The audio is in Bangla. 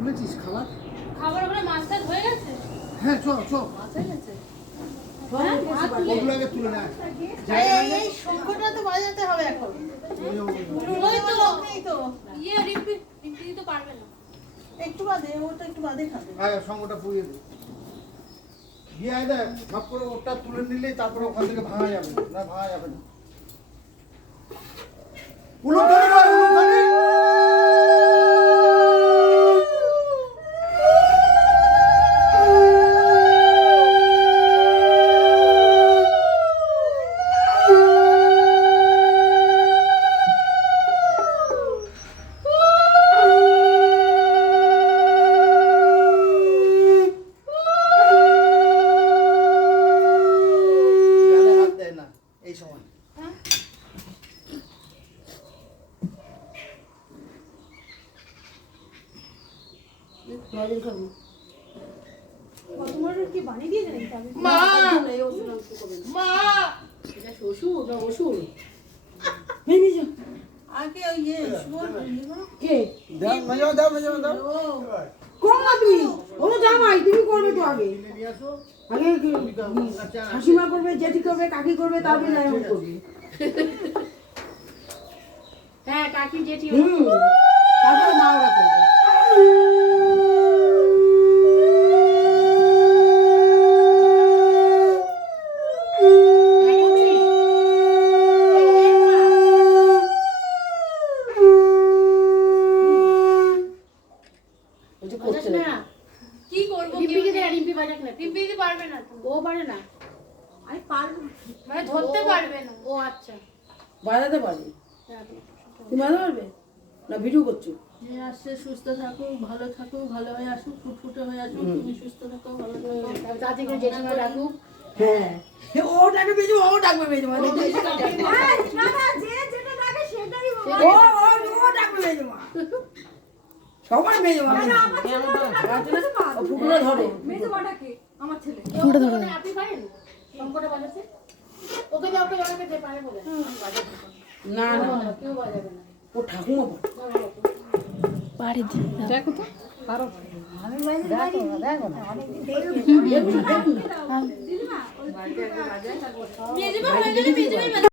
তুলেছিস খাবার? খাবার ওখানে মাছ টাছ হয়ে গেছে? হ্যাঁ চল চল। মাছ হয়ে গেছে? ওগুলো আগে তুলে না। এই শঙ্খটা তো বাজাতে হবে এখন। ওই তো নেই তো রিম্পি তো পারবে না। একটু বাদে, ওটা একটু বাদে খাবে। আয় সঙ্গটা পুড়িয়ে দে। গিয়ে আয় দেখ ভাব করে ওটা তুলে নিলেই তারপরে ওখান থেকে ভাঙা যাবে না, ভাঙা যাবে না। উলুধ্বনি কর, উলুধ্বনি। গালে হাত দেয় না এই সময়। তোমার কি বানিয়ে দিয়ে জানি আমি মা মা এটা শ্বশুর না অসুর? আগে ওই শুয়োর কে দাও মেজাও দাও, মেজাও দাও। করবা তুমি? ও তো জামাই, তুমি করবে তো আগে। কিনে নিয়ে আসো। আগে শাশুমা করবে, জেঠি করবে, কাকি করবে, তারপরে জামাই করবে। হ্যাঁ কাকি জেঠি তারপরে মা ওরা করবে। কি করবো? রিম্পি বাজাক না, রিম্পি দিতে পারবে না তো। ও পারে না, আমি পারবো মানে ধরতে পারবে না। ও আচ্ছা বাজাতে পারে। তুমি বাজাতে পারবে না? ভিডিও করছো? যে আসছে সুস্থ থাকুক, ভালো থাকুক, ভালো হয়ে আসুক, ফুটফুটে হয়ে আসুক, তুমি সুস্থ থাকো, ভালো থাকো। তাতে করে জেঠিমা ডাকুক। হ্যাঁ, ও ডাকবে মেজো, ও ডাকবে মেজো, ও ডাকবে মেজো মা। সবাই মেজো মা। ফুটুরা ধরে। ফুটে ধরো না। আপনি পারেন শঙ্করটা বাজাতে? ওকে যাও, ওকে বাজাতে যে পারে বলে। আমি বাজাতে পারবো না না, না, কেউ বাজাবে না। ও ঠাকুমা পারে। দেখো তো পারো। আমি বাইরে দেখো দেখো না মেজবা হয়ে গেলে মেজবাই